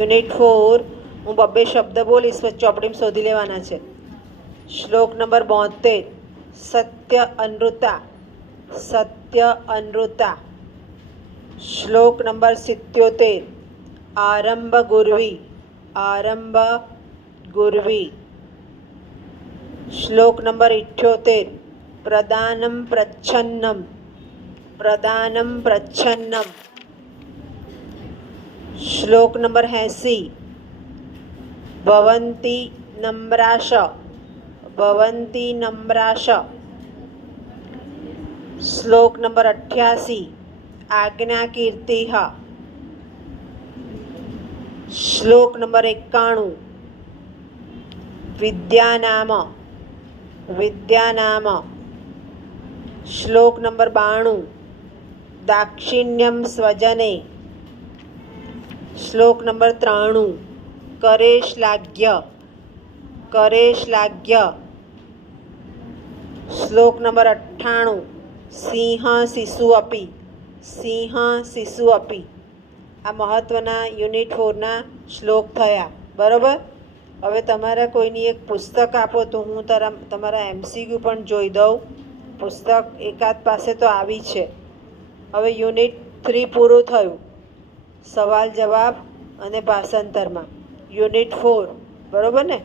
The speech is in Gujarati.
યુનિટ 4 હું બબ્બે શબ્દ બોલીશ પછી ચોપડીમાં શોધી લેવાના છે. શ્લોક નંબર 72 સત્ય અનૃતા. સત્ય અનૃતા. શ્લોક નંબર 77 આરંભ ગુરવી. આરંભ ગુરવી. શ્લોક નંબર 78 પ્રદાનમ પ્રચ્છન્નમ. પ્રદાનમ પ્રચ્છન્નમ. શ્લોક નંબર 80 ભવંતી નમ્રાશ. ભવંતી નમ્રાશ. શ્લોક નંબર 88 આજ્ઞા કીર્તિઃ. શ્લોક નંબર 91 વિદ્યાનામ. વિદ્યાનામ. શ્લોક નંબર 92 દાક્ષિણ્યમ સ્વજને. શ્લોક નંબર 93 કરેશ્લાઘ્ય. કરેશ્લાઘ્ય. શ્લોક નંબર 98 સિંહ શિશુ અપી. સિંહ શિશુ અપી. આ મહત્ત્વના યુનિટ 4ના શ્લોક થયા. બરાબર. હવે તમારા કોઈની એક પુસ્તક આપો તો હું તમારા MCQ પણ જોઈ દઉં. પુસ્તક એકાદ પાસે તો આવી છે. હવે યુનિટ 3 પૂરું થયું. સવાલ જવાબ અને ભાષાંતરમાં યુનિટ 4. બરાબર ને.